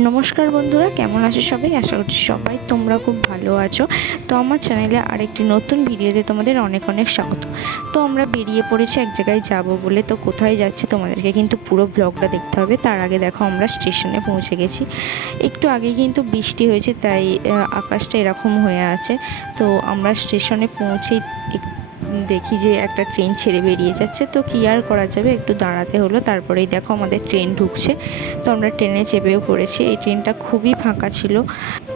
নমস্কার বন্ধুরা, কেমন আছো সবাই? আশা করছি সবাই তোমরা খুব ভালো আছো। তো আমার চ্যানেলে আরেকটি নতুন ভিডিওতে তোমাদের অনেক অনেক স্বাগত। তো আমরা বেরিয়ে পড়েছি, এক জায়গায় যাব বলে। তো কোথায় যাচ্ছে তোমাদেরকে কিন্তু পুরো ব্লগটা দেখতে হবে। তার আগে দেখো, আমরা স্টেশনে পৌঁছে গেছি। একটু আগে কিন্তু বৃষ্টি হয়েছে, তাই আকাশটা এরকম হয়ে আছে। তো আমরা স্টেশনে এক- দেখি যে একটা ট্রেন ছেড়ে বেরিয়ে যাচ্ছে, তো কী আর করা যাবে? একটু দাঁড়াতে হলো, তারপরেই দেখো আমাদের ট্রেন ঢুকছে। তো আমরা ট্রেনে চেপেও পড়েছি। এই ট্রেনটা খুবই ফাঁকা ছিল।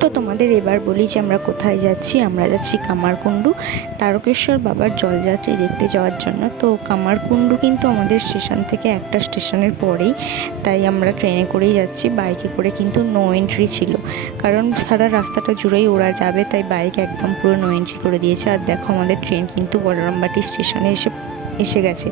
তো তোমাদের এবার বলি যে আমরা কোথায় যাচ্ছি। আমরা যাচ্ছি কামারকুণ্ডু। তারকেশ্বর বাবার জলযাত্রী দেখতে যাওয়ার জন্য। তো কামারকুণ্ডু কিন্তু আমাদের স্টেশন থেকে একটা স্টেশনের পরেই। তাই আমরা ট্রেনে করেই যাচ্ছি। বাইকে করে কিন্তু নো এন্ট্রি ছিল। কারণ সারা রাস্তাটা জুড়েই ওরা যাবে। তাই বাইক একদম পুরো নো এন্ট্রি করে দিয়েছে। আর দেখো আমাদের ট্রেন কিন্তু বলরামবাটি স্টেশনে এসে এসে গেছে।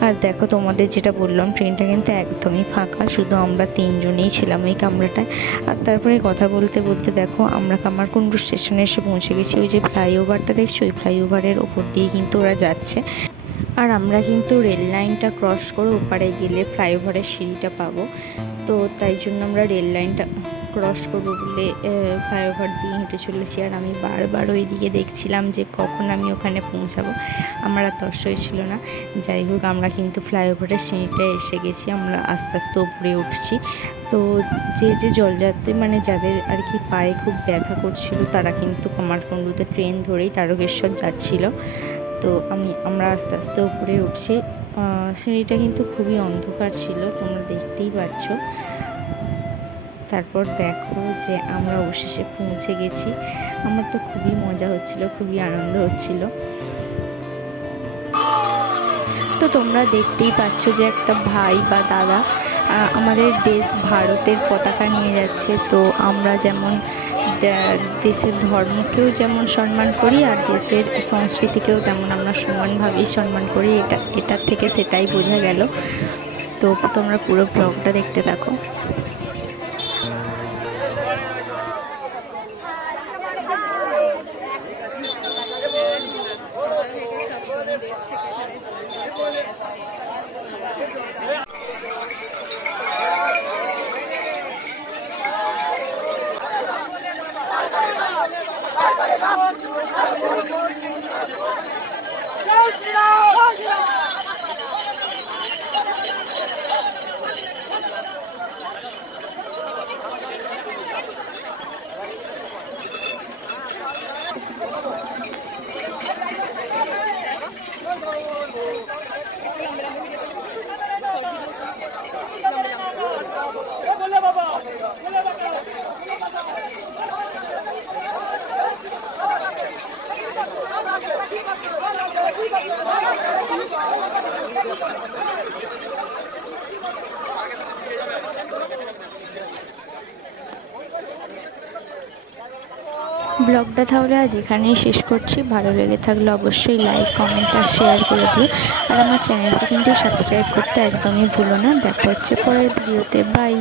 আর দেখো তোমাদের যেটা বললাম ট্রেনটা কিন্তু একদমই ফাঁকা, শুধু আমরা তিনজনেই ছিলাম ওই কামরাটায়। আর তারপরে কথা বলতে বলতে দেখো, আমরা কামারকুণ্ডু স্টেশনে এসে পৌঁছে গেছি। ওই যে ফ্লাইওভারটা দেখছ? ওই ফ্লাইওভারের ওপর দিয়ে কিন্তু ওরা যাচ্ছে। আর আমরা কিন্তু রেল লাইনটা ক্রস করে ওপারে গেলে ফ্লাইওভারের সিঁড়িটা পাবো। তো তাই জন্য আমরা রেল লাইনটা ক্রস করব বলে ফ্লাইওভার দিয়ে হেঁটে চলেছি। আর আমি বারবার ওই দিকে দেখছিলাম যে কখন আমি ওখানে পৌঁছাবো। আমার আর তর্সই ছিল না। যাই হোক, আমরা কিন্তু ফ্লাইওভারের সিঁড়িটায় এসে গেছি। আমরা আস্তে আস্তে উপরে উঠছি। তো যে যে জলযাত্রী মানে যাদের আর কি পায়ে খুব ব্যথা করছিল, তারা কিন্তু কুমারকুণ্ডুতে ট্রেন ধরেই তারকেশ্বর যাচ্ছিল। তো আমি, আমরা আস্তে আস্তে উপরে উঠছি। সিঁড়িটা কিন্তু খুবই অন্ধকার ছিল, তোমরা দেখতেই পাচ্ছ। তারপর দেখো যে আমরা অবশেষে পৌঁছে গেছি। আমার তো খুবই মজা হচ্ছিল, খুবই আনন্দ হচ্ছিল। তো তোমরা দেখতেই পাচ্ছ যে একটা ভাই বা দাদা আমাদের দেশ ভারতের পতাকা নিয়ে যাচ্ছে। তো আমরা যেমন দেশের ধর্মকেও যেমন সম্মান করি আর দেশের সংস্কৃতিকেও তেমন আমরা সমানভাবেই সম্মান করি। এটা, এটার থেকে সেটাই বোঝা গেল। তো তোমরা পুরো ব্লগটা দেখতে থাকো। Go, Shree ব্লগটা তাহলে আজ এখানেই শেষ করছি। ভালো লেগে থাকলে অবশ্যই লাইক কমেন্ট আর শেয়ার করে দিও। আর আমার চ্যানেলটা কিন্তু সাবস্ক্রাইব করতে একদমই ভুলো না। দেখা হচ্ছে পরের ভিডিওতে বাই